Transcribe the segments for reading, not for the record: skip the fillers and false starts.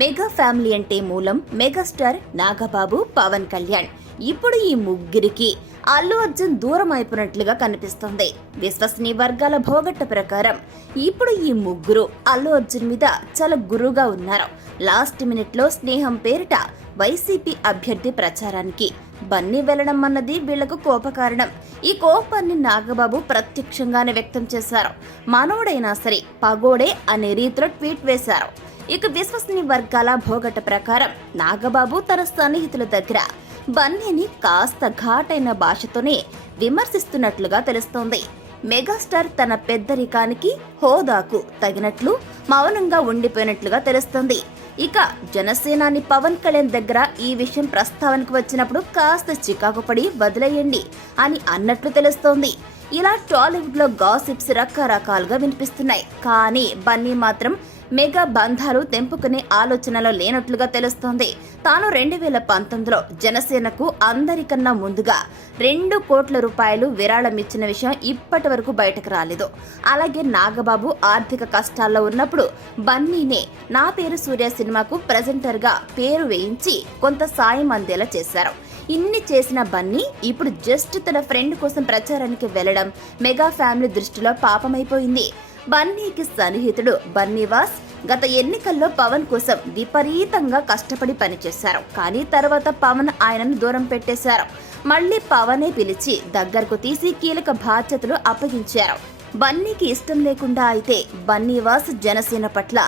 Mega family అంటే మూలం megastar Nagababu, Pawan Kalyan. ఇప్పుడు ఈ ముగ్గురికి అల్లు అర్జున్ దూరం అయిపోయినట్లుగా కనిపిస్తోంది. విశ్వసనీయ వర్గాల భోగట్ట ప్రకారం ఇప్పుడు ఈ ముగ్గురు అల్లు అర్జున్ మీద చాలా గురువుగా ఉన్నారు. లాస్ట్ మినిట్ లో స్నేహం పేరిట వైసీపీ అభ్యర్థి ప్రచారానికి బన్నీ వెళ్లడం అన్నది వీళ్లకు కోపకారణం. ఈ కోపాన్ని నాగబాబు ప్రత్యక్షంగానే వ్యక్తం చేశారు. మనోడైనా సరే పగోడే అనే రీతిలో ట్వీట్ వేశారు. ఇక విశ్వసనీయ వర్గాల భోగట్ట ప్రకారం నాగబాబు తన సన్నిహితుల దగ్గర బన్నీని కాస్త ఘాటైన భాషతోనే విమర్శిస్తున్నట్లుగా తెలుస్తోంది. మెగాస్టార్ తన పెద్దరికానికి, హోదాకు తగినట్లు మౌనంగా ఉండిపోయినట్లుగా తెలుస్తోంది. ఇక జనసేనాని పవన్ కళ్యాణ్ దగ్గర ఈ విషయం ప్రస్తావనకు వచ్చినప్పుడు కాస్త చికాకు పడి వదిలేయండి అని అన్నట్లు తెలుస్తోంది. ఇలా టాలీవుడ్ లో గాసిప్స్ రకరకాలుగా వినిపిస్తున్నాయి. కానీ బన్నీ మాత్రం మెగా బంధాలు తెంపుకునే ఆలోచనలో లేనట్లుగా తెలుస్తోంది. తాను 2019లో జనసేనకు అందరికన్నా ముందుగా 2 కోట్ల రూపాయలు విరాళమిచ్చిన విషయం ఇప్పటి వరకు బయటకు రాలేదు. అలాగే నాగబాబు ఆర్థిక కష్టాల్లో ఉన్నప్పుడు బన్నీనే నా పేరు సూర్య సినిమాకు ప్రెజెంటర్ గా పేరు వేయించి కొంత సాయం అందేలా చేశారు. ఇన్ని చేసిన బన్నీ ఇప్పుడు జస్ట్ తన ఫ్రెండ్ కోసం ప్రచారానికి వెళ్లడం మెగా ఫ్యామిలీ దృష్టిలో పాపమైపోయింది. బన్నీకి సన్నిహితుడు బన్నీవాస్ గత ఎన్నికల్లో పవన్ కోసం విపరీతంగా కష్టపడి పనిచేశారు. కానీ తర్వాత పవన్ ఆయనను దూరం పెట్టేశారు. మళ్లీ పవనే పిలిచి దగ్గరకు తీసి కీలక బాధ్యతలు అప్పగించారు. బన్నీకి ఇష్టం లేకుండా అయితే బన్నీవాస్ జనసేన పట్ల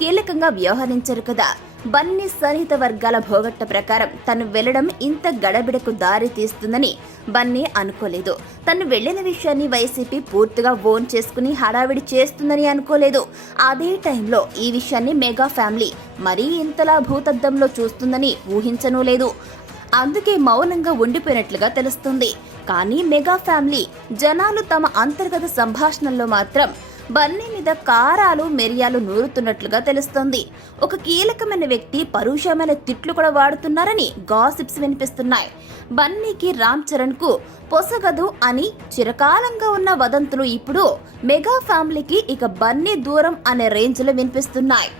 కీలకంగా వ్యవహరించారు కదా. బన్నీ సన్నిహిత వర్గాల భోగట్ట ప్రకారం తను వెళ్లడం ఇంత గడబిడకు దారి తీస్తుందని బన్నీ అనుకోలేదు. తను వెళ్లిన విషయాన్ని వైసీపీ పూర్తిగా ఓన్ చేసుకుని హడావిడి చేస్తుందని అనుకోలేదు. అదే టైంలో ఈ విషయాన్ని మెగా ఫ్యామిలీ మరీ ఇంతలా భూతద్దంలో చూస్తుందని ఊహించనూ లేదు. అందుకే మౌనంగా ఉండిపోయినట్లుగా తెలుస్తుంది. కానీ మెగా ఫ్యామిలీ జనాలు తమ అంతర్గత సంభాషణల్లో మాత్రం బన్నీ మీద కారాలు మిరియాలు నూరుతున్నట్లుగా తెలుస్తోంది. ఒక కీలకమైన వ్యక్తి పరుషమైన తిట్లు కూడా వాడుతున్నారని గాసిప్స్ వినిపిస్తున్నాయి. బన్నీకి రామ్ చరణ్ కు పొసగదు అని చిరకాలంగా ఉన్న వదంతులు ఇప్పుడు మెగా ఫ్యామిలీకి ఇక బన్నీ దూరం అనే రేంజ్ లో వినిపిస్తున్నాయి.